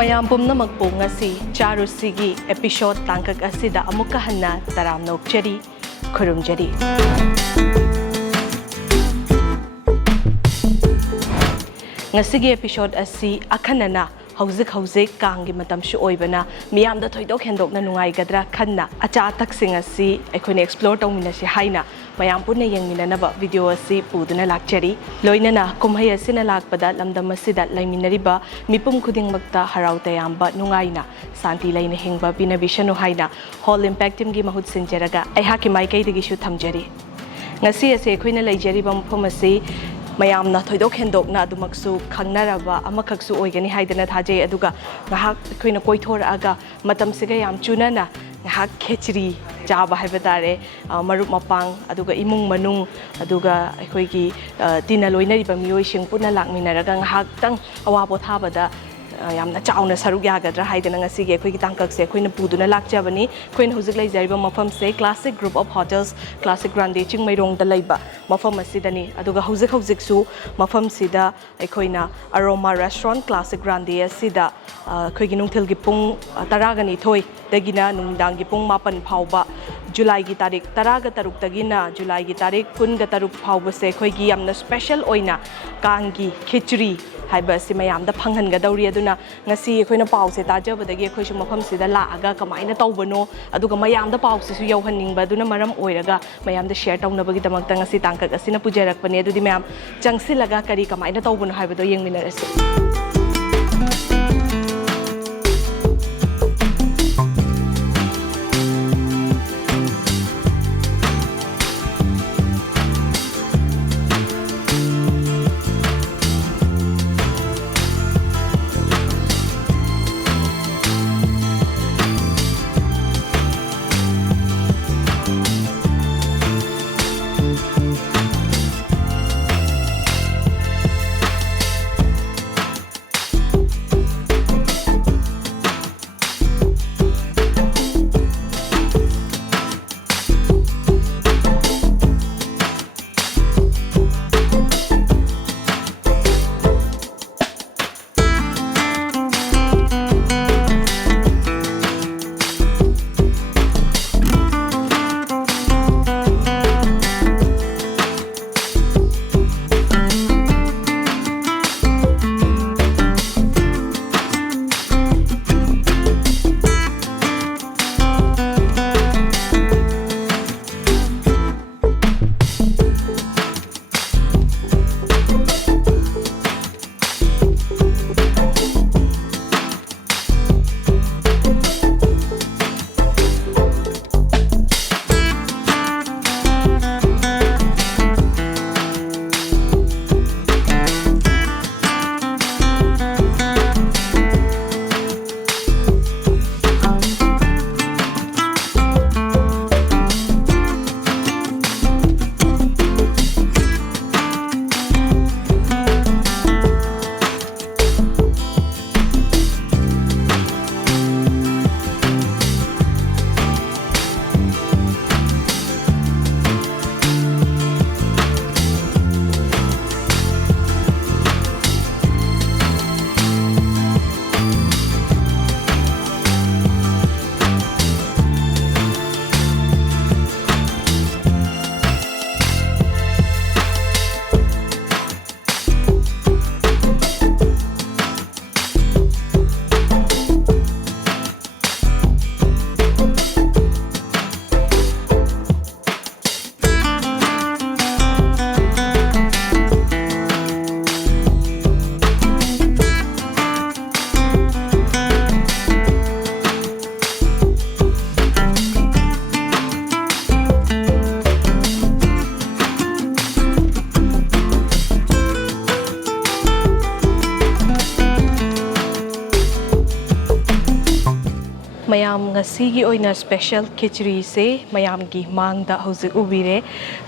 mayam pumnamakpo ngasi Charushigi episode tangkak asida amukka hanna taramnok jari khurum jari. Ngasigi episode asi akhanana hauzik Kang gi matam shu oibana miyam da thoidok hendok na nungai gadra khanna acha tak sing asi ekhone explore tawmina si haina mayam punna yengmina na ba video asi puduna lakchari loina na kumhai asina lakpada lamdam asida laiminariba mipum khuding makta harau tayamba nungaina santi laina hingba binabishanu haina whole impact team gi mahut sinjaraga ai haki mai kai digi shu thamjari ngasi ase khoina laijari bam phomasi mayamna thoidok hendok na adumaksu khangnaraba amakaksu oigani haidana thajai aduga ngahak khoina koithoraaga matam siga yam chunana ngahak khechri chaba haibadare marup mapang aduga imung manung aduga ekhoigi tina loinariba miyoi sing puna lakminaraga ngahak tang awabo thabada yamna chauna saruk yagadra haidana ngasigi ekhoi gi tangkak se khoina puduna lakjabani khoina hujik laijariba mafam se classic group of hotels classic Grande chingmairong da laiba mafam asidani aduga hujik su mafam sida ekhoina Aroma Resturant classic Grande asida khoi gi nungthil gi pung 10 thoi dagina nungdang gi pung 8 phauba July gi tarik 10 taruk dagina July gi tarik 13 phauba se khoi gi yamna special oina Kang gi Khechri haiba si mayam da phanghan ga dauri aduna ngasi khoina pau se tajabadagi khoi su mafam sida laaga kamaina tawbano aduga mayam da pau se su yauhaningba aduna maram oiraga mayam da share tawnabagi damakta ngasi tangkak asina pujarakpani adudi mayam changsilaga kari kamaina tawbano haibado yengminarasi mayam ngasigi oina special Khechri se mayam gi mangda hojik ubire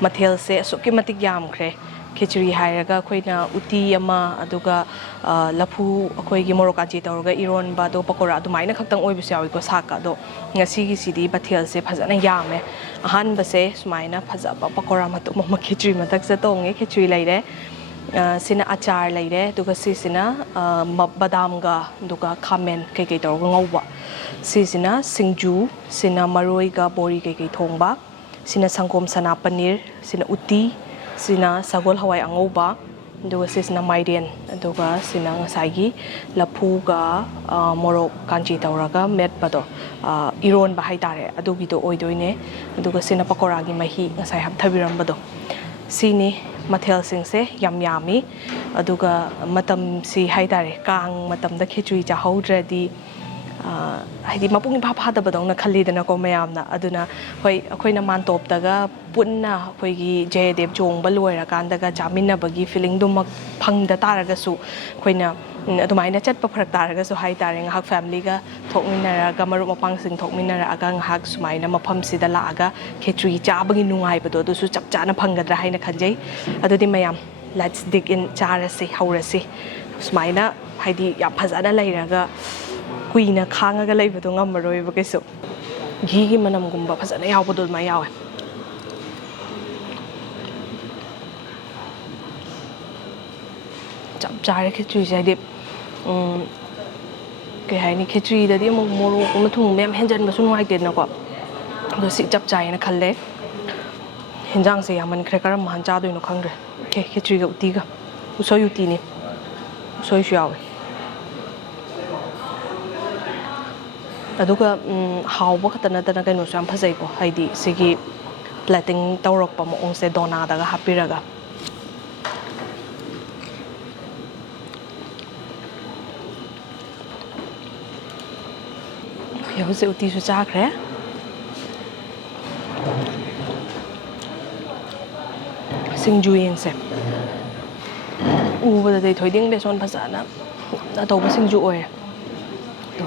mathel se asukki matik yamkhre Khechri hairaga khoina uti ama aduga lafu akhoi gi morokaji tawraga iron ba do pakora adumaina khaktang oibu sawi ko saka do ngasigi sidi bathel se phajana yame ahan base sumaina phajaba pakora matu ma Khechri matak sa tonge Khechri laire sina achar leire duga sisina badamga duga khamen kai tawga ngauba sisina singju sina maroi ga bori kai thongba sina sangkom sana paneer sina uti sina sagol hawai angauba duga sisina maiden duga sina ngasagi laphu ga morok kanji tawraga met bado iron ba haitare adugi do oidoine duga sina pakora gi mahi ngasai hap thabiram bado sini mathel singse yam yami aduga matam si haitare kang matam da khechri cha haudradi haidi mapung pha pha da badong na khalli dana ko mayamna aduna hoi akoina man top daga punna hoi gi jaydev jong baloira kanda ga jamina bagi feeling dum phang da taraga su koina adumaina chat pa pharak taraga su hai tare ngak family ga thokminara ga maru mapang sing thokminara aga ngak sumaina mafam sida la aga khechri cha bagi nungai bado du su chap cha na phangadra haina khanjai adudi mayam let's dig in charasi haurasi sumaina haidi ya phazana lairaga kuina khangaga leibado ngamaroi ba kesu gi gi manam gumba phazana yawbado mai yawe chap chare khechri jai cái hay ni khechri da di mo moro ko thung mem henjan ba su nuai ten na ko do si chap chai na khalle henjang se yaman khre karam man cha doi no khang re ke khechri ga uti ga usoi uti ni usoi shu yawe aduga hawba khatana tana kai no sam phasai ko haidi sigi plating tawrok pa mo ong se dona daga hapiraga Yo se uti su cha khre singju yin se u ba dei thoi ding be son phasana na to ba singju oi to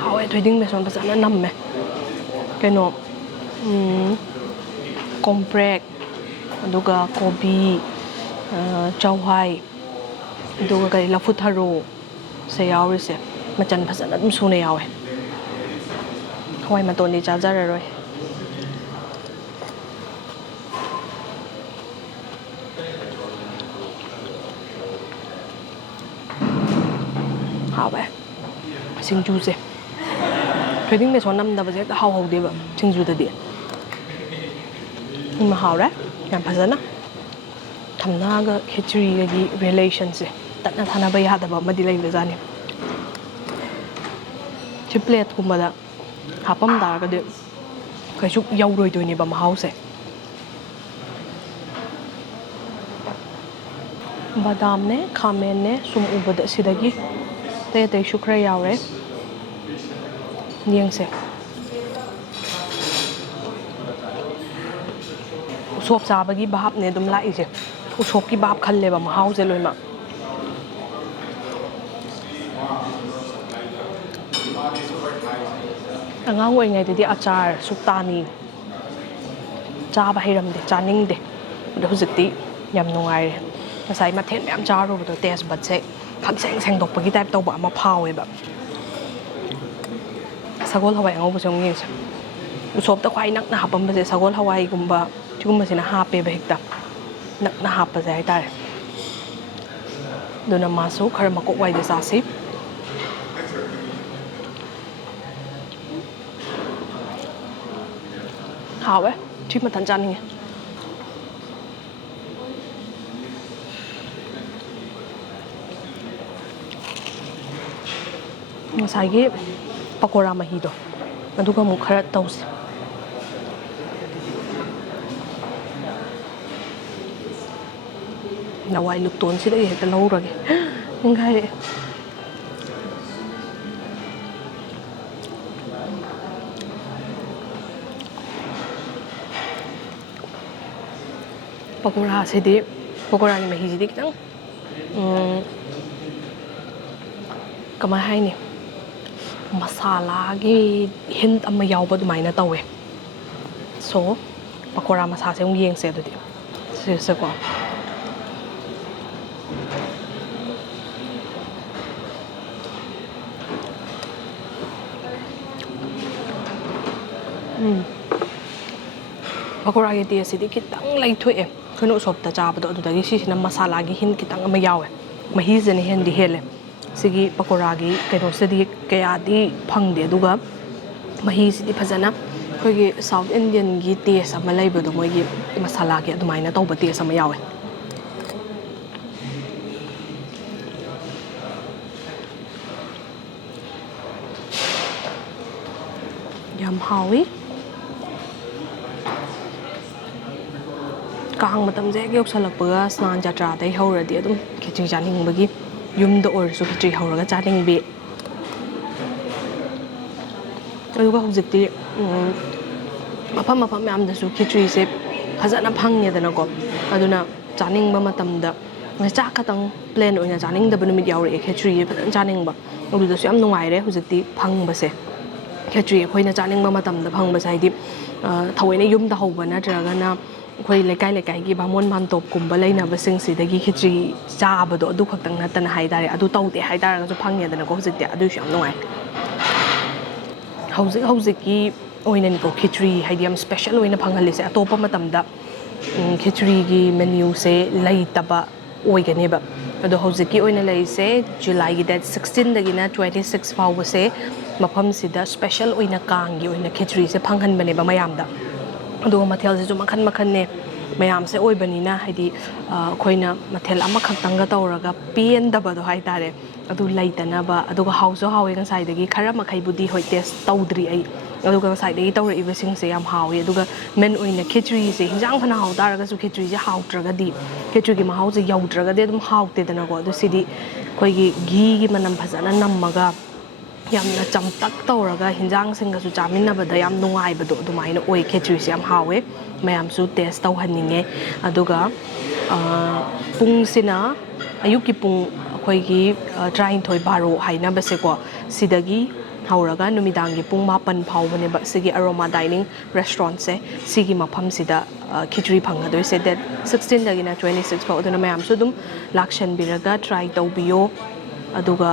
how thoi ding be son phasana nam me cái nọ comprek aduga kobi chawhai aduga kai lafu tharo se yawi se machan phasana dum sune yawe hawai ma ton ni cha jar roi hawe singju se trading me sonam da baje hau hau de ba singju da de ma hau ra yan phazana thamna ga khechri ga gi relation se tatna thana ba ya da ba madi lai ba jani chiplet kuma da hapam da ga de kai suk yau roi doi ni ba ma hau se badam ne khamen ne sum ubada sidagi te shukra yaure niang se usop cha bagi bab ne dum lai se usop ki bab khalle ba mahau se loi ma angang oi ngai de achar suktani cha ba hiram de chaning de do hujikti yam nungai re masai ma then yam cha ro do test bat se khak seng seng dok bagi type to ba ma phau e ba sagol hawai angau bu song ngi usop ta khwai nak na hapam ba se sagol hawai gumba chugum se na hape ba hekta nak na hap ba sai tare dona maso khar ma ko wai de sa sip hawe chi ma tan jan ngi ngasai gi pakora mahi do aduga mu khara tause na wai luk ton si dai heta lo ra ge ngai pakora se de pakora ni mahi ji dik tang kamai hai ni masala gi hint ama yawba dumaina tawe so pakora masa se yeng se do se ko ꯄꯀꯣꯔꯥꯒꯤ ꯇꯦꯁꯁꯤꯗꯤ ꯈꯤꯇꯪ ꯂꯩꯊꯣꯛꯑꯦ ꯑꯩꯈꯣꯏꯅ ꯎꯁꯣꯞꯇ ꯆꯥꯕꯗꯣ ꯑꯗꯨꯗꯒꯤ ꯁꯤꯁꯤꯅ ꯃꯁꯥꯂꯥꯒꯤ ꯍꯤꯟ ꯈꯤꯇꯪ ꯑꯃ ꯌꯥꯎꯋꯦ ꯃꯍꯤꯁꯤꯅ ꯍꯦꯟꯗꯤ ꯍꯦꯜꯂꯦ ꯁꯤꯒꯤ ꯄꯀꯣꯔꯥꯒꯤ ꯀꯩꯅꯣꯁꯤꯗꯤ ꯀꯌꯥꯗꯤ ꯐꯪꯗꯦ ꯑꯗꯨꯒ ꯃꯍꯤꯁꯤꯗꯤ ꯐꯖꯅ ꯑꯩꯈꯣꯏꯒꯤ ꯁꯥꯎꯠ ꯏꯟꯗꯤꯌꯟꯒꯤ ꯇꯦꯁ ꯑꯃ ꯂꯩꯕꯗꯣ ꯃꯣꯏꯒꯤ ꯃꯁꯥꯂꯥꯒꯤ ꯑꯗꯨꯃꯥꯏꯅ ꯇꯧꯕ ꯇꯦꯁ ꯑꯃ ꯌꯥꯎꯋꯦ ꯌꯥꯝ ꯍꯥꯎꯋꯤ ꯀꯥꯡ ꯃꯇꯝꯁꯦ ꯍꯦꯛ ꯌꯧꯁꯜꯂꯛꯄꯒ ꯁ꯭ꯅꯥꯟ ꯖꯇ꯭ꯔꯥꯗꯩ ꯍꯧꯔꯗꯤ ꯑꯗꯨꯝ ꯈꯦꯆ꯭ꯔꯤ ꯆꯥꯅꯤꯡꯕꯒꯤ ꯌꯨꯝꯗ ꯑꯣꯏꯔꯁꯨ ꯈꯦꯆ꯭ꯔꯤ ꯍꯧꯔꯒ ꯆꯥꯅꯤꯡꯕꯤ ꯑꯗꯨꯒ ꯍꯧꯖꯤꯛꯇꯤ ꯃꯐꯝ ꯃꯌꯥꯝꯗꯁꯨ ꯈꯦꯆ꯭ꯔꯤꯁꯦ ꯐꯖꯅ ꯐꯪꯉꯦꯗꯅꯀꯣ ꯑꯗꯨꯅ ꯆꯥꯅꯤꯡꯕ ꯃꯇꯝꯗ ꯆꯥꯛ ꯈꯛꯇꯪ ꯄ꯭ꯂꯦꯟ ꯑꯣꯏꯅ ꯆꯥꯅꯤꯡꯗꯕ ꯅꯨꯃꯤꯠ ꯌꯥꯎꯔꯛꯑꯦ ꯈꯦꯆ꯭ꯔꯤꯁꯦ ꯐꯖꯅ ꯆꯥꯅꯤꯡꯕ ꯑꯗꯨꯗꯁꯨ ꯌꯥꯝ ꯅꯨꯡꯉꯥꯏꯔꯦ ꯍꯧꯖꯤꯛꯇꯤ ꯐꯪꯕꯁꯦ ꯈꯦꯆ꯭ꯔꯤ ꯑꯩꯈꯣꯏꯅ ꯆꯥꯅꯤꯡꯕ ꯃꯇꯝꯗ ꯐꯪꯕꯁꯦ ꯍꯥꯏꯗꯤ ꯊꯑꯣꯏꯅ ꯌꯨꯝꯗ ꯍꯧꯕ ꯅꯠꯇ꯭ꯔꯒꯅ ꯑꯩꯈꯣꯏ ꯂꯩꯀꯥꯏꯒꯤ ꯕꯥꯃꯣꯟ ꯃꯥꯝꯇꯣꯞꯀꯨꯝꯕ ꯂꯩꯅꯕꯁꯤꯡꯁꯤꯗꯒꯤ ꯈꯦꯆ꯭ꯔꯤ ꯆꯥꯕꯗꯣ ꯑꯗꯨ ꯈꯛꯇꯪ ꯅꯠꯇꯅ ꯍꯥꯏꯇꯥꯔꯦ ꯑꯗꯨ ꯇꯧꯗꯦ ꯍꯥꯏꯇꯥꯔꯒꯁꯨ ꯐꯪꯉꯦꯗꯅꯀꯣ ꯍꯧꯖꯤꯛꯇꯤ ꯑꯗꯨꯁꯨ ꯌꯥꯝ ꯅꯨꯡꯉꯥꯏ ꯍꯧꯖꯤꯛꯀꯤ ꯑꯣꯏꯅꯅꯤꯀꯣ ꯈꯦꯆ꯭ꯔꯤ ꯍꯥꯏꯗꯤ ꯌꯥꯝ ꯁ꯭ꯄꯦꯁꯦꯜ ꯑꯣꯏꯅ ꯐꯪꯍꯜꯂꯤꯁꯦ ꯑꯇꯣꯞꯄ ꯃꯇꯝꯗ ꯈꯦꯆ꯭ꯔꯤꯒꯤ ꯃꯦꯅ꯭ꯌꯨꯁꯦ ꯂꯩꯇꯕ ꯑꯣꯏꯒꯅꯦꯕ ꯑꯗꯣ ꯍꯧꯖꯤꯛꯀꯤ ꯑꯣꯏꯅ ꯂꯩꯔꯤꯁꯦ ꯖꯨꯂꯥꯏꯒꯤ ꯗꯦꯠ 16ꯗꯒꯤꯅ 26 ꯐꯥꯎꯕꯁꯦ ꯃꯐꯝꯁꯤꯗ ꯁ꯭ꯄꯦꯁꯦꯜ ꯑꯣꯏꯅ ꯀꯥꯡꯒꯤ ꯑꯣꯏꯅ ꯈꯦꯆ꯭ꯔꯤꯁꯦ ꯐꯪꯍꯟꯕꯅꯦꯕ ꯃꯌꯥꯝꯗ ꯑꯗꯨꯒ ꯃꯊꯦꯜꯁꯤꯁꯨ ꯃꯈꯟ ꯃꯈꯟꯅꯦ ꯃꯌꯥꯝꯁꯦ ꯑꯣꯏꯕꯅꯤꯅ ꯍꯥꯏꯗꯤ ꯑꯩꯈꯣꯏꯅ ꯃꯊꯦꯜ ꯑꯃꯈꯛꯇꯪꯒ ꯇꯧꯔꯒ ꯄꯦꯟꯗꯕꯗꯣ ꯍꯥꯏꯇꯥꯔꯦ ꯑꯗꯨ ꯂꯩꯇꯅꯕ ꯑꯗꯨꯒ ꯍꯥꯎꯁꯨ ꯍꯥꯎꯋꯦ ꯉꯁꯥꯏꯗꯒꯤ ꯈꯔ ꯃꯈꯩꯕꯨꯗꯤ ꯍꯣꯏ ꯇꯦꯁ ꯇꯧꯗ꯭ꯔꯤ ꯑꯩ ꯑꯗꯨꯒ ꯉꯁꯥꯏꯗꯒꯤ ꯇꯧꯔꯛꯏꯕꯁꯤꯡꯁꯦ ꯌꯥꯝ ꯍꯥꯎꯋꯤ ꯑꯗꯨꯒ ꯃꯦꯟ ꯑꯣꯏꯅ ꯈꯦꯆ꯭ꯔꯤꯁꯦ ꯍꯤꯟꯖꯥꯡ ꯐꯅ ꯍꯥꯎ ꯇꯥꯔꯒꯁꯨ ꯈꯦꯆ꯭ꯔꯤꯁꯦ ꯍꯥꯎꯇ꯭ꯔꯒꯗꯤ ꯈꯦꯆ꯭ꯔꯤꯒꯤ ꯃꯍꯥꯎꯁꯦ ꯌꯧꯗ꯭ꯔꯒꯗꯤ ꯑꯗꯨꯝ ꯍꯥꯎꯇꯦꯗꯅꯀꯣ ꯑꯗꯨ ꯁꯤꯗꯤ ꯑꯩꯈꯣꯏꯒꯤ ꯘꯤꯒꯤ ꯃꯅꯝ ꯐꯖꯅ ꯅꯝꯃꯒ ꯌꯥꯝꯅ ꯆꯝꯇꯛ ꯇꯧꯔꯒ ꯍꯤꯟꯖꯥꯡꯁꯤꯡꯒꯁꯨ ꯆꯥꯃꯤꯟꯅꯕꯗ ꯌꯥꯝ ꯅꯨꯡꯉꯥꯏꯕꯗꯣ ꯑꯗꯨꯃꯥꯏꯅ ꯑꯣꯏ ꯈꯦꯆ꯭ꯔꯤꯁꯦ ꯌꯥꯝ ꯍꯥꯎꯋꯦ ꯃꯌꯥꯝꯁꯨ ꯇꯦꯁ ꯇꯧꯍꯟꯅꯤꯡꯉꯦ ꯑꯗꯨꯒ ꯄꯨꯡꯁꯤꯅ ꯑꯌꯨꯛꯀꯤ ꯄꯨꯡ ꯑꯩꯈꯣꯏꯒꯤ 12 ꯕꯥꯔꯣ ꯍꯥꯏꯅꯕꯁꯦꯀꯣ ꯁꯤꯗꯒꯤ ꯍꯧꯔꯒ ꯅꯨꯃꯤꯗꯥꯡꯒꯤ ꯄꯨꯡ 9 ꯐꯥꯎꯕꯅꯦꯕ ꯁꯤꯒꯤ ꯑꯔꯣꯃꯥ ꯗꯥꯏꯅꯤꯡ ꯔꯦꯁꯇꯨꯔꯦꯟꯠꯁꯦ ꯁꯤꯒꯤ ꯃꯐꯝꯁꯤꯗ ꯈꯦꯆ꯭ꯔꯤ ꯐꯪꯒꯗꯣꯏꯁꯦ ꯗꯦꯠ 16ꯗꯒꯤꯅ 26 ꯐꯥꯎ ꯑꯗꯨꯅ ꯃꯌꯥꯝꯁꯨ ꯑꯗꯨꯝ ꯂꯥꯛꯁꯟꯕꯤꯔꯒ ꯇ꯭ꯔꯥꯏ ꯇꯧꯕꯤꯌꯣ ꯑꯗꯨꯒ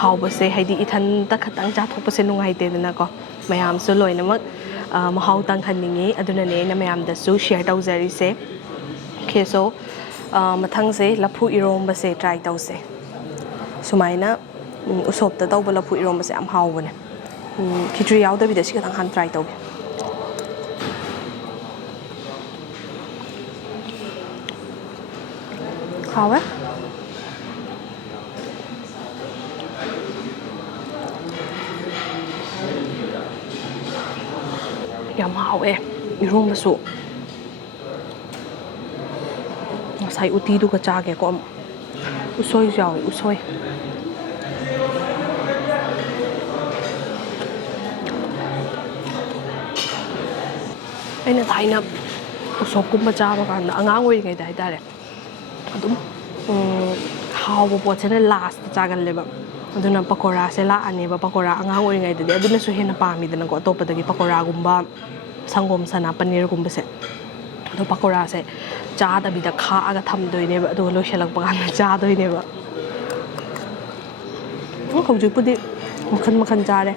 ꯍꯥꯎꯕꯁꯦ ꯍꯥꯏꯗꯤ ꯏꯊꯟꯇ ꯈꯛꯇꯪ ꯆꯥꯊꯣꯛꯄꯁꯦ ꯅꯨꯡꯉꯥꯏꯇꯦꯗꯅꯀꯣ ꯃꯌꯥꯝꯁꯨ ꯂꯣꯏꯅꯃꯛ ꯃꯍꯥꯎ ꯇꯪꯍꯟꯅꯤꯡꯉꯤ ꯑꯗꯨꯅꯅꯦ ꯑꯩꯅ ꯃꯌꯥꯝꯗꯁꯨ ꯁꯤꯌꯔ ꯇꯧꯖꯔꯤꯁꯦ ꯈꯦꯁꯣ ꯃꯊꯪꯁꯦ ꯂꯐꯨ ꯏꯔꯣꯝꯕꯁꯦ ꯇ꯭ꯔꯥꯏ ꯇꯧꯁꯦ ꯁꯨꯃꯥꯏꯅ ꯎꯁꯣꯞꯇ ꯇꯧꯕ ꯂꯐꯨ ꯏꯔꯣꯝꯕꯁꯦ ꯌꯥꯝ ꯍꯥꯎꯕꯅꯦ ꯈꯤꯆ꯭ꯔꯤ ꯌꯥꯎꯗꯕꯤꯗ ꯁꯤ ꯈꯤꯇꯪ ꯍꯥꯟꯅ ꯇ꯭ꯔꯥꯏ ꯇꯧꯒꯦ ꯍꯥꯎꯋꯦ ꯌꯥꯝ ꯍꯥꯎꯋꯦ ꯏꯔꯣꯝꯕꯁꯨ ꯉꯁꯥꯏ ꯎꯇꯤꯗꯨꯒ ꯆꯥꯒꯦꯀꯣ ꯎꯁꯣꯏꯁꯨ ꯌꯥꯎꯋꯦ ꯎꯁꯣꯏ ꯑꯩꯅ ꯊꯥꯏꯅ ꯎꯁꯣꯞꯀꯨꯝꯕ ꯆꯥꯕ ꯀꯥꯟꯗ ꯑꯉꯥꯡ ꯑꯣꯏꯔꯤꯉꯩꯗ ꯍꯥꯏꯇꯥꯔꯦ ꯑꯗꯨꯝ ꯍꯥꯎꯕ ꯄꯣꯠꯁꯤꯅ ꯂꯥꯁꯇ ꯆꯥꯒꯜꯂꯦꯕ ꯑꯗꯨꯅ ꯄꯀꯣꯔꯥꯁꯦ ꯂꯥꯛꯑꯅꯦꯕ ꯄꯀꯣꯔꯥ ꯑꯉꯥꯡ ꯑꯣꯏꯔꯤꯉꯩꯗꯗꯤ ꯑꯗꯨꯅꯁꯨ ꯍꯦꯟꯅ ꯄꯥꯝꯃꯤꯗꯅꯀꯣ ꯑꯇꯣꯞꯄꯗꯒꯤ ꯄꯀꯣꯔꯥꯒꯨꯝꯕ ꯁꯪꯒꯣꯝ ꯁꯅꯥ ꯄꯅꯤꯔꯒꯨꯝꯕꯁꯦ ꯑꯗꯣ ꯄꯀꯣꯔꯥꯁꯦ ꯆꯥꯗꯕꯤꯗ ꯈꯥꯛꯑꯒ ꯊꯝꯗꯣꯏꯅꯦꯕ ꯑꯗꯨꯒ ꯂꯣꯏꯁꯤꯜꯂꯛꯄ ꯀꯥꯟꯗ ꯆꯥꯗꯣꯏꯅꯦꯕ ꯍꯧꯖꯤꯛꯄꯨꯗꯤ ꯃꯈꯟ ꯃꯈꯟ ꯆꯥꯔꯦ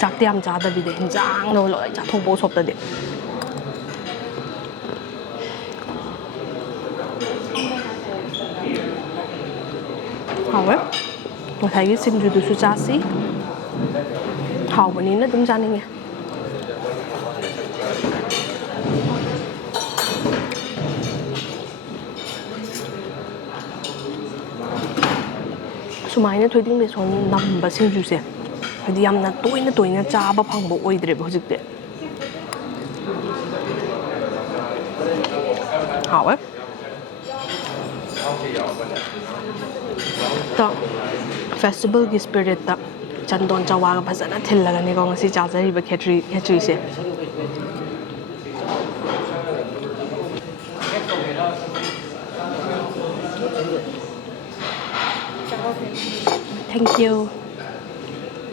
ꯆꯥꯛꯇꯤ ꯌꯥꯝ ꯆꯥꯗꯕꯤꯗ ꯍꯤꯟꯖꯥꯡꯅ ꯂꯣꯏ ꯆꯥꯊꯣꯛꯄ ꯎꯁꯣꯞꯇꯗꯤ ꯍꯥꯎꯋꯦ ꯉꯁꯥꯏꯒꯤ ꯁꯤꯡꯖꯨꯗꯨꯁꯨ ꯆꯥꯁꯤ ꯍꯥꯎꯕꯅꯤꯅ ꯑꯗꯨꯝ ꯆꯥꯅꯤꯡꯉꯦ ꯁꯨꯃꯥꯏꯅ ꯊꯣꯏꯗꯤꯡ ꯕꯦꯁꯣꯟ ꯅꯝꯕ ꯁꯤꯡꯖꯨꯁꯦ ꯍꯥꯏꯗꯤ ꯌꯥꯝꯅ ꯇꯣꯏꯅ ꯆꯥꯕ ꯐꯪꯕ ꯑꯣꯏꯗ꯭ꯔꯦꯕ ꯍꯧꯖꯤꯛꯇꯤ ꯍꯥꯎꯋꯦ ꯐꯦꯁꯇꯤꯚꯦꯜꯒꯤ ꯁ꯭ꯄꯤꯔꯤꯠꯇ ꯆꯟꯗꯣꯟ ꯆꯋꯥꯒ ꯐꯖꯅ ꯊꯤꯜꯂꯒꯅꯤꯀꯣ ꯉꯁꯤ ꯆꯥꯖꯔꯤꯕ ꯈꯦꯆ꯭ꯔꯤꯁꯦ ꯊꯦꯡꯛ ꯌꯨ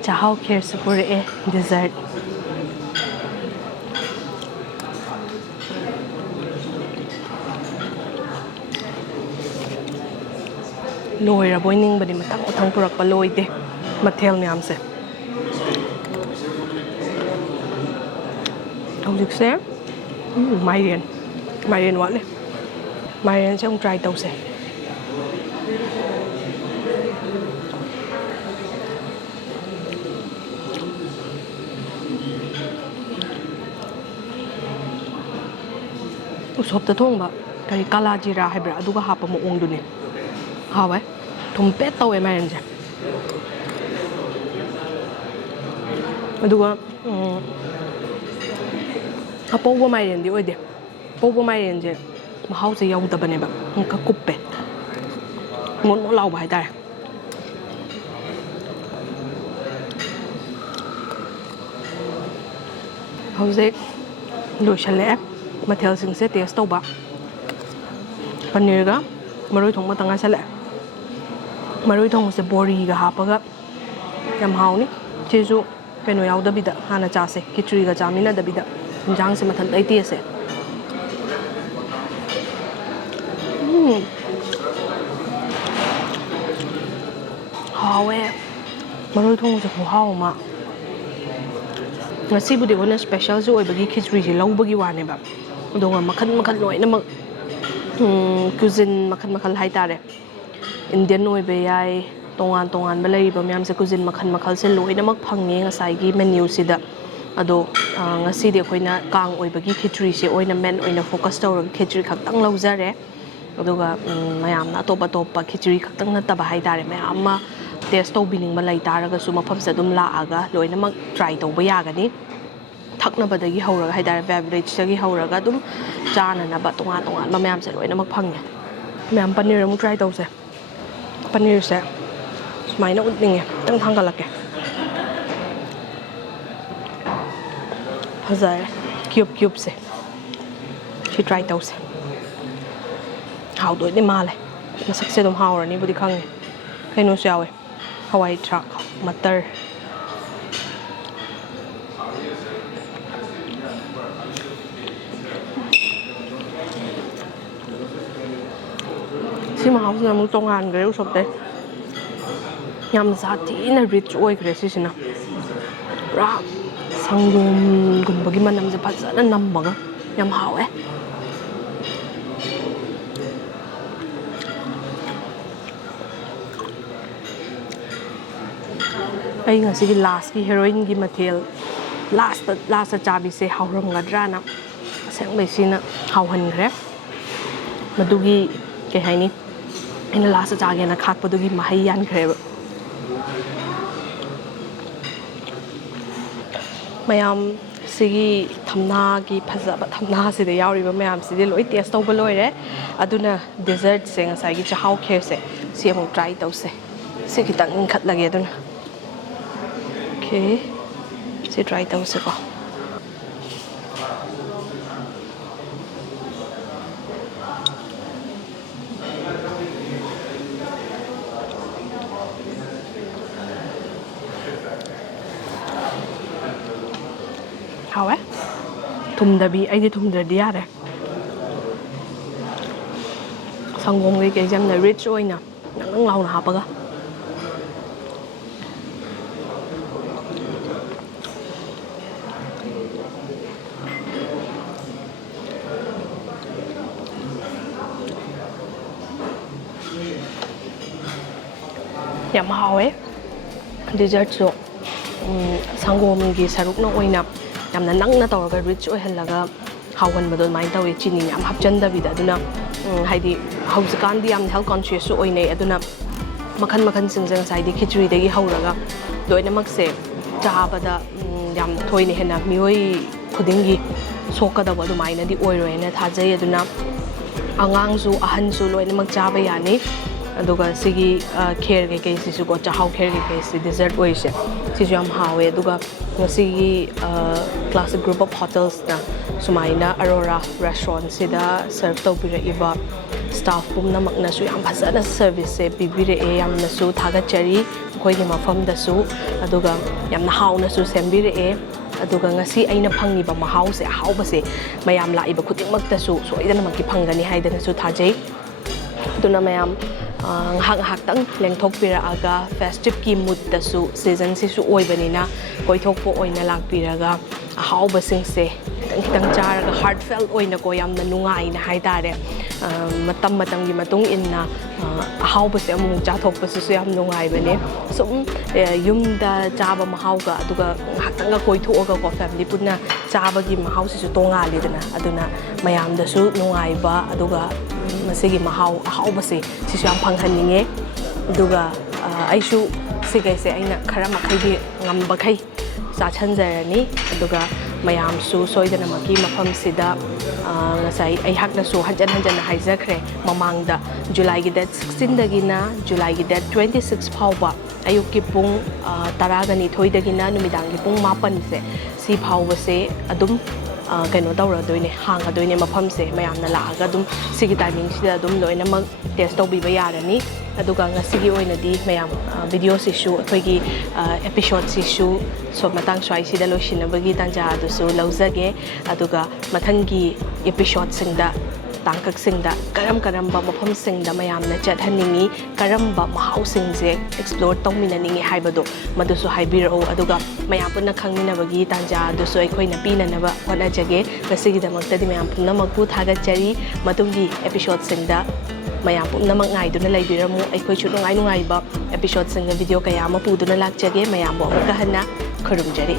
ꯆꯥꯛꯍꯥꯎ ꯈꯦꯔꯁꯨ ꯄꯨꯔꯛꯑꯦ ꯗꯦꯖꯔꯠ ꯂꯣꯏꯔꯕꯣꯏ ꯅꯤꯡꯕꯗꯤ ꯃꯊꯪ ꯃꯊꯪ ꯄꯨꯔꯛꯄ ꯂꯣꯏꯗꯦ ꯃꯊꯦꯜ ꯃꯌꯥꯝꯁꯦ ꯍꯧꯖꯤꯛꯁꯦ ꯃꯥꯏꯔꯦꯟ ꯋꯥꯠꯂꯦ ꯃꯥꯏꯔꯦꯟꯁꯦ ꯑꯃꯨꯛ ꯇ꯭ꯔꯥꯏ ꯇꯧꯁꯦ ꯎꯁꯣꯞꯇ ꯊꯣꯡꯕ ꯀꯔꯤ ꯀꯥꯂꯥ ꯖꯤꯔꯥ ꯍꯥꯏꯕ꯭ꯔꯥ ꯑꯗꯨꯒ ꯍꯥꯞꯄ ꯃꯑꯣꯡꯗꯨꯅꯤ ꯍꯥꯎꯋꯦ ꯊꯨꯝꯄꯦꯠ ꯇꯧꯋꯦ ꯃꯥꯏꯔꯦꯟꯁꯦ ꯑꯗꯨꯒ ꯑꯄꯧꯕ ꯃꯥꯏꯔꯦꯟꯗꯤ ꯑꯣꯏꯗꯦ ꯑꯄꯧꯕ ꯃꯥꯏꯔꯦꯟꯁꯦ ꯃꯍꯥꯎꯁꯦ ꯌꯧꯗꯕꯅꯦꯕ ꯑꯃꯨꯛꯀ ꯀꯨꯞꯄꯦ ꯃꯣꯟ ꯃꯣꯟ ꯂꯥꯎꯕ ꯍꯥꯏꯇꯥꯔꯦ ꯍꯧꯖꯤꯛ ꯂꯣꯏꯁꯜꯂꯛꯑꯦ ꯃꯊꯦꯜꯁꯤꯡꯁꯦ ꯇꯦꯁ ꯇꯧꯕ ꯄꯅꯤꯔꯒ ꯃꯔꯣꯏ ꯊꯣꯡꯕꯇ ꯉꯥꯏꯁꯜꯂꯛꯑꯦ ꯃꯔꯣꯏ ꯊꯣꯡꯕꯁꯦ ꯕꯣꯔꯤꯒ ꯍꯥꯞꯄꯒ ꯌꯥꯝ ꯍꯥꯎꯅꯤ ꯁꯤꯁꯨ ꯀꯩꯅꯣ ꯌꯥꯎꯗꯕꯤꯗ ꯍꯥꯟꯅ ꯆꯥꯁꯦ ꯈꯤꯆ꯭ꯔꯤꯒ ꯆꯥꯃꯤꯟꯅꯗꯕꯤꯗ ꯏꯟꯖꯥꯡꯁꯦ ꯃꯊꯟꯇ ꯇꯦꯁꯁꯦ ꯍꯥꯎꯋꯦ ꯃꯔꯣꯏ ꯊꯣꯡꯕꯁꯦ ꯈꯨꯍꯥꯎ ꯑꯃ ꯉꯁꯤꯕꯨꯗꯤ ꯑꯩꯈꯣꯏꯅ ꯁ꯭ꯄꯦꯁꯦꯜꯁꯨ ꯑꯣꯏꯕꯒꯤ ꯈꯤꯆ꯭ꯔꯤꯁꯦ ꯂꯧꯕꯒꯤ ꯋꯥꯅꯦꯕ ꯑꯗꯨꯒ ꯃꯈꯜ ꯃꯈꯜ ꯂꯣꯏꯅꯃꯛ ꯀꯨꯖꯤꯟ ꯃꯈꯜ ꯃꯈꯜ ꯍꯥꯏꯇꯥꯔꯦ ꯏꯟꯗꯤꯌꯟ ꯑꯣꯏꯕ ꯌꯥꯏ ꯇꯣꯉꯥꯟ ꯇꯣꯉꯥꯟꯕ ꯂꯩꯔꯤꯕ ꯃꯌꯥꯝꯁꯦ ꯀꯨꯖꯤꯟ ꯃꯈꯜ ꯃꯈꯜꯁꯦ ꯂꯣꯏꯅꯃꯛ ꯐꯪꯉꯦ ꯉꯁꯥꯏꯒꯤ ꯃꯦꯅ꯭ꯌꯨꯁꯤꯗ ꯑꯗꯣ ꯉꯁꯤꯗꯤ ꯑꯩꯈꯣꯏꯅ ꯀꯥꯡ ꯑꯣꯏꯕꯒꯤ ꯈꯤꯆ꯭ꯔꯤꯁꯦ ꯑꯣꯏꯅ ꯃꯦꯟ ꯑꯣꯏꯅ ꯐꯣꯀꯁ ꯇꯧꯔꯒ ꯈꯤꯆ꯭ꯔꯤ ꯈꯛꯇꯪ ꯂꯧꯖꯔꯦ ꯑꯗꯨꯒ ꯃꯌꯥꯝꯅ ꯑꯇꯣꯞ ꯑꯇꯣꯞꯄ ꯈꯤꯆ꯭ꯔꯤ ꯈꯛꯇꯪ ꯅꯠꯇꯕ ꯍꯥꯏꯇꯥꯔꯦ ꯃꯌꯥꯝ ꯑꯃ ꯇꯦꯁ ꯇꯧꯕꯤꯅꯤꯡꯕ ꯂꯩ ꯇꯥꯔꯒꯁꯨ ꯃꯐꯝꯁꯦ ꯑꯗꯨꯝ ꯂꯥꯛꯑꯒ ꯂꯣꯏꯅꯃꯛ ꯇ꯭ꯔꯥꯏ ꯇꯧꯕ ꯌꯥꯒꯅꯤ ꯊꯛꯅꯕꯗꯒꯤ ꯍꯧꯔꯒ ꯍꯥꯏꯇꯥꯔꯦ ꯕꯦꯕꯔꯦꯖꯇꯒꯤ ꯍꯧꯔꯒ ꯑꯗꯨꯝ ꯆꯥꯅꯅꯕ ꯇꯣꯉꯥꯟ ꯇꯣꯉꯥꯟꯕ ꯃꯌꯥꯝꯁꯦ ꯂꯣꯏꯅꯃꯛ ꯐꯪꯉꯦ ꯃꯌꯥꯝ ꯄꯅꯤꯔ ꯑꯃꯨꯛ ꯇ꯭ꯔꯥꯏ ꯇꯧꯁꯦ ꯄꯅꯤꯔꯁꯦ ꯁꯨꯃꯥꯏꯅ ꯎꯠꯅꯤꯡꯉꯦ ꯈꯤꯇꯪ ꯊꯥꯡꯒꯠꯂꯛꯀꯦ ꯐꯖꯔꯦ ꯀ꯭ꯌꯨബ്ꯁꯦ ꯁꯤ ꯇ꯭ꯔꯥꯏ ꯇꯧꯁꯦ ꯍꯥꯎꯗꯣꯏꯗꯤ ꯃꯥꯜꯂꯦ ꯃꯁꯛꯁꯦ ꯑꯗꯨꯝ ꯍꯥꯎꯔꯅꯤꯕꯨꯗꯤ ꯈꯪꯉꯦ ꯀꯩꯅꯣꯁꯨ ꯌꯥꯎꯋꯦ ꯍꯋꯥꯏ ꯊ꯭ꯔꯥꯛ ꯃꯇꯔ ꯁꯤ ꯃꯍꯥꯎꯁꯤꯅ ꯑꯃꯨꯛ ꯇꯣꯉꯥꯟꯈ꯭ꯔꯦ ꯎꯁꯣꯞꯇꯩ ꯌꯥꯝꯅ ꯁꯥꯊꯤꯅ ꯔꯤꯆ ꯑꯣꯏꯈ꯭ꯔꯦ ꯁꯤꯁꯤꯅ ꯄꯨꯔꯥ ꯁꯪꯒꯣꯝꯒꯨꯝꯕꯒꯤ ꯃꯅꯝꯁꯦ ꯐꯖꯅ ꯅꯝꯃꯒ ꯌꯥꯝ ꯍꯥꯎꯋꯦ ꯑꯩ ꯉꯁꯤꯒꯤ ꯂꯥꯁꯀꯤ ꯍꯦꯔꯣꯏꯟꯒꯤ ꯃꯊꯦꯜ ꯂꯥꯁꯇ ꯆꯥꯕꯤꯁꯦ ꯍꯥꯎꯔꯝꯒꯗ꯭ꯔꯥꯅ ꯑꯁꯦꯡꯕꯩ ꯁꯤꯅ ꯍꯥꯎꯍꯟꯈ꯭ꯔꯦ ꯃꯗꯨꯒꯤ ꯀꯩ ꯍꯥꯏꯅꯤ ꯑꯩꯅ ꯂꯥꯁꯇ ꯆꯥꯒꯦꯅ ꯈꯥꯛꯄꯗꯨꯒꯤ ꯃꯍꯩ ꯌꯥꯟꯈ꯭ꯔꯦꯕ ꯃꯌꯥꯝ ꯁꯤꯒꯤ ꯊꯝꯅꯥꯒꯤ ꯐꯖꯕ ꯊꯝꯅꯥꯁꯤꯗ ꯌꯥꯎꯔꯤꯕ ꯃꯌꯥꯝꯁꯤꯗꯤ ꯂꯣꯏ ꯇꯦꯁ ꯇꯧꯕ ꯂꯣꯏꯔꯦ ꯑꯗꯨꯅ ꯗꯦꯖꯔꯠꯁꯦ ꯉꯁꯥꯏꯒꯤ ꯆꯥꯛꯍꯥꯎ ꯈꯦꯔꯁꯦ ꯁꯤ ꯑꯃꯨꯛ ꯇ꯭ꯔꯥꯏ ꯇꯧꯁꯦ ꯁꯤ ꯈꯤꯇꯪ ꯏꯟꯈꯠꯂꯒꯦ ꯑꯗꯨꯅ ꯑꯣꯀꯦ ꯁꯤ ꯇ꯭ꯔꯥꯏ ꯇꯧꯁꯦꯀꯣ ꯍꯥꯎꯋꯦ ꯊꯨꯝꯗꯕꯤ ꯑꯩꯗꯤ ꯊꯨꯝꯗ꯭ꯔꯗꯤ ꯌꯥꯔꯦ ꯁꯪꯒꯣꯝ ꯀꯩꯀꯩꯁꯦ ꯌꯥꯝꯅ ꯔꯤꯆ ꯑꯣꯏꯅ ꯅꯪ ꯂꯥꯎꯅ ꯍꯥꯞꯄꯒ ꯌꯥꯝ ꯍꯥꯎꯋꯦ ꯗꯦꯖꯔꯠꯁꯨ ꯁꯪꯒꯣꯝꯒꯤ ꯁꯔꯨꯛꯅ ꯑꯣꯏꯅ ꯌꯥꯝꯅ ꯅꯪꯅ ꯇꯧꯔꯒ ꯔꯤꯆ ꯑꯣꯏꯍꯜꯂꯒ ꯍꯥꯎꯍꯟꯕꯗꯣ ꯑꯗꯨꯃꯥꯏꯅ ꯇꯧꯋꯤ ꯆꯤꯅꯤ ꯌꯥꯝ ꯍꯥꯞꯆꯟꯗꯕꯤꯗ ꯑꯗꯨꯅ ꯍꯥꯏꯗꯤ ꯍꯧꯖꯤꯛꯀꯥꯟꯗꯤ ꯌꯥꯝ ꯍꯦꯜꯊ ꯀꯣꯟꯁꯤꯌꯁꯁꯨ ꯑꯣꯏꯅꯩ ꯑꯗꯨꯅ ꯃꯈꯜ ꯃꯈꯜꯁꯤꯡꯁꯦ ꯉꯁꯥꯏꯗꯤ ꯈꯤꯆ꯭ꯔꯤꯗꯒꯤ ꯍꯧꯔꯒ ꯂꯣꯏꯅꯃꯛꯁꯦ ꯆꯥꯕꯗ ꯌꯥꯝ ꯊꯣꯏꯅ ꯍꯦꯟꯅ ꯃꯤꯑꯣꯏ ꯈꯨꯗꯤꯡꯒꯤ ꯁꯣꯛꯀꯗꯕ ꯑꯗꯨꯃꯥꯏꯅꯗꯤ ꯑꯣꯏꯔꯣꯏꯅ ꯊꯥꯖꯩ ꯑꯗꯨꯅ ꯑꯉꯥꯡꯁꯨ ꯑꯍꯟꯁꯨ ꯂꯣꯏꯅꯃꯛ ꯆꯥꯕ ꯌꯥꯅꯤ ꯑꯗꯨꯒ ꯁꯤꯒꯤ ꯈꯦꯔ ꯀꯩꯀꯩꯁꯤꯁꯨꯀꯣ ꯆꯥꯛꯍꯥꯎ ꯈꯦꯔ ꯀꯩꯀꯩꯁꯤ ꯗꯦꯖꯔꯠ ꯑꯣꯏꯔꯤꯁꯦ ꯁꯤꯁꯨ ꯌꯥꯝ ꯍꯥꯎꯋꯦ ꯑꯗꯨꯒ ꯉꯁꯤꯒꯤ ꯀ꯭ꯂꯥꯁꯤꯛ ꯒ꯭ꯔꯨꯞ ꯑꯣꯐ ꯍꯣꯇꯦꯜꯁꯅ ꯁꯨꯃꯥꯏꯅ ꯑꯔꯣꯔꯥ ꯔꯦꯁꯇꯨꯔꯦꯟꯁꯤꯗ ꯁꯔꯚ ꯇꯧꯕꯤꯔꯛꯏꯕ ꯁ꯭ꯇꯥꯐ ꯄꯨꯝꯅꯃꯛꯅꯁꯨ ꯌꯥꯝ ꯐꯖꯅ ꯁꯔꯚꯤꯁꯁꯦ ꯄꯤꯕꯤꯔꯛꯑꯦ ꯌꯥꯝꯅꯁꯨ ꯊꯥꯒꯠꯆꯔꯤ ꯑꯩꯈꯣꯏꯒꯤ ꯃꯐꯝꯗꯁꯨ ꯑꯗꯨꯒ ꯌꯥꯝꯅ ꯍꯥꯎꯅꯁꯨ ꯁꯦꯝꯕꯤꯔꯛꯑꯦ ꯑꯗꯨꯒ ꯉꯁꯤ ꯑꯩꯅ ꯐꯪꯉꯤꯕ ꯃꯍꯥꯎꯁꯦ ꯑꯍꯥꯎꯕꯁꯦ ꯃꯌꯥꯝ ꯂꯥꯛꯏꯕ ꯈꯨꯗꯤꯡꯃꯛꯇꯁꯨ ꯁꯣꯏꯗꯅꯃꯛꯀꯤ ꯐꯪꯒꯅꯤ ꯍꯥꯏꯗꯅꯁꯨ ꯊꯥꯖꯩ ꯑꯗꯨꯅ ꯃꯌꯥꯝ ꯉꯥꯏꯍꯥꯛꯇꯪ ꯂꯦꯡꯊꯣꯛꯄꯤꯔꯛꯑꯒ ꯐꯦꯁꯇꯤꯚꯀꯤ ꯃꯨꯗꯇꯁꯨ ꯁꯤꯖꯟꯁꯤꯁꯨ ꯑꯣꯏꯕꯅꯤꯅ ꯀꯣꯏꯊꯣꯛꯄ ꯑꯣꯏꯅ ꯂꯥꯛꯄꯤꯔꯒ ꯑꯍꯥꯎꯕꯁꯤꯡꯁꯦ ꯈꯤꯇꯪ ꯆꯥꯔꯒ ꯍꯥꯔꯠꯐꯦꯜ ꯑꯣꯏꯅꯀꯣ ꯌꯥꯝꯅ ꯅꯨꯡꯉꯥꯏꯅ ꯍꯥꯏꯇꯥꯔꯦ ꯃꯇꯝꯒꯤ ꯃꯇꯨꯡ ꯏꯟꯅ ꯑꯍꯥꯎꯕꯁꯦ ꯑꯃꯨꯛ ꯆꯥꯊꯣꯛꯄꯁꯤꯁꯨ ꯌꯥꯝ ꯅꯨꯡꯉꯥꯏꯕꯅꯦ ꯁꯨꯝ ꯌꯨꯝꯗ ꯆꯥꯕ ꯃꯍꯥꯎꯒ ꯑꯗꯨꯒ ꯉꯥꯏꯍꯥꯛꯇꯪꯒ ꯀꯣꯏꯊꯣꯛꯑꯒꯀꯣ ꯐꯦꯃꯤꯂꯤ ꯄꯨꯟꯅ ꯆꯥꯕꯒꯤ ꯃꯍꯥꯎꯁꯤꯁꯨ ꯇꯣꯡꯉꯥꯜꯂꯤꯗꯅ ꯑꯗꯨꯅ ꯃꯌꯥꯝꯗꯁꯨ ꯅꯨꯡꯉꯥꯏꯕ ꯑꯗꯨꯒ ꯃꯁꯤꯒꯤ ꯃꯍꯥꯎ ꯑꯍꯥꯎꯕꯁꯦ ꯁꯤꯁꯨ ꯌꯥꯝ ꯐꯪꯍꯟꯅꯤꯡꯉꯦ ꯑꯗꯨꯒ ꯑꯩꯁꯨ ꯁꯤꯈꯩꯁꯦ ꯑꯩꯅ ꯈꯔ ꯃꯈꯩꯗꯤ ꯉꯝꯕꯈꯩ ꯆꯥꯁꯟꯖꯔꯅꯤ ꯑꯗꯨꯒ ꯃꯌꯥꯝꯁꯨ ꯁꯣꯏꯗꯅꯃꯛꯀꯤ ꯃꯐꯝꯁꯤꯗ ꯉꯁꯥꯏ ꯑꯩꯍꯥꯛꯅꯁꯨ ꯍꯟꯖꯟ ꯍꯟꯖꯟꯅ ꯍꯥꯏꯖꯈ꯭ꯔꯦ ꯃꯃꯥꯡꯗ ꯖꯨꯂꯥꯏꯒꯤ ꯗꯦꯠ 16ꯗꯒꯤꯅ ꯖꯨꯂꯥꯏꯒꯤ ꯗꯦꯠ 26 ꯐꯥꯎꯕ ꯑꯌꯨꯛꯀꯤ ꯄꯨꯡ 12ꯗꯒꯤꯅ ꯅꯨꯃꯤꯗꯥꯡꯒꯤ ꯄꯨꯡ 9ꯁꯦ ꯁꯤ ꯐꯥꯎꯕꯁꯦ ꯑꯗꯨꯝ ꯀꯩꯅꯣ ꯇꯧꯔꯗꯣꯏꯅꯦ ꯍꯥꯡꯉꯗꯣꯏꯅꯦ ꯃꯐꯝꯁꯦ ꯃꯌꯥꯝꯅ ꯂꯥꯛꯑꯒ ꯑꯗꯨꯝ ꯁꯤꯒꯤ ꯇꯥꯏꯃꯤꯡꯁꯤꯗ ꯑꯗꯨꯝ ꯂꯣꯏꯅꯃꯛ ꯇꯦꯁ ꯇꯧꯕꯤꯕ ꯌꯥꯔꯅꯤ ꯑꯗꯨꯒ ꯉꯁꯤꯒꯤ ꯑꯣꯏꯅꯗꯤ ꯃꯌꯥꯝ ꯚꯤꯗꯤꯑꯣꯁꯤꯁꯨ ꯑꯩꯈꯣꯏꯒꯤ ꯑꯦꯄꯤꯁꯣꯗꯁꯤꯁꯨ ꯃꯇꯥꯡ ꯁ꯭ꯋꯥꯏꯁꯤꯗ ꯂꯣꯏꯁꯤꯟꯅꯕꯒꯤ ꯇꯥꯟꯖꯥ ꯑꯗꯨꯁꯨ ꯂꯧꯖꯒꯦ ꯑꯗꯨꯒ ꯃꯊꯪꯒꯤ ꯑꯦꯄꯤꯁꯣꯗꯁꯤꯡꯗ ꯇꯥꯡꯀꯛꯁꯤꯡꯗ ꯀꯔꯝꯕ ꯃꯐꯝꯁꯤꯡꯗ ꯃꯌꯥꯝꯅ ꯆꯠꯍꯟꯅꯤꯡꯉꯤ ꯀꯔꯝꯕ ꯃꯍꯥꯎꯁꯤꯡꯁꯦ ꯑꯦꯛꯁꯄ꯭ꯂꯣꯔ ꯇꯧꯃꯤꯟꯅꯅꯤꯡꯉꯤ ꯍꯥꯏꯕꯗꯣ ꯃꯗꯨꯁꯨ ꯍꯥꯏꯕꯤꯔꯛꯎ ꯑꯗꯨꯒ ꯃꯌꯥꯝ ꯄꯨꯟꯅ ꯈꯪꯃꯤꯟꯅꯕꯒꯤ ꯇꯥꯟꯖꯥ ꯑꯗꯨꯁꯨ ꯑꯩꯈꯣꯏꯅ ꯄꯤꯅꯅꯕ ꯍꯣꯠꯅꯖꯒꯦ ꯉꯁꯤꯒꯤꯗꯃꯛꯇꯗꯤ ꯃꯌꯥꯝ ꯄꯨꯝꯅꯃꯛꯄꯨ ꯊꯥꯒꯠꯆꯔꯤ ꯃꯇꯨꯡꯒꯤ ꯑꯦꯄꯤꯁꯣꯗꯁꯤꯡꯗ ꯃꯌꯥꯝ ꯄꯨꯝꯅꯃꯛ ꯉꯥꯏꯗꯨꯅ ꯂꯩꯕꯤꯔꯝꯃꯨ ꯑꯩꯈꯣꯏꯁꯨ ꯅꯨꯡꯉꯥꯏꯕ ꯑꯦꯄꯤꯁꯣꯗꯁꯤꯡꯒ ꯚꯤꯗꯤꯑꯣ ꯀꯌꯥ ꯑꯃ ꯄꯨꯗꯨꯅ ꯂꯥꯛꯆꯒꯦ ꯃꯌꯥꯝꯕꯨ ꯑꯃꯨꯛꯀ ꯍꯟꯅ ꯈꯨꯔꯨꯝꯖꯔꯤ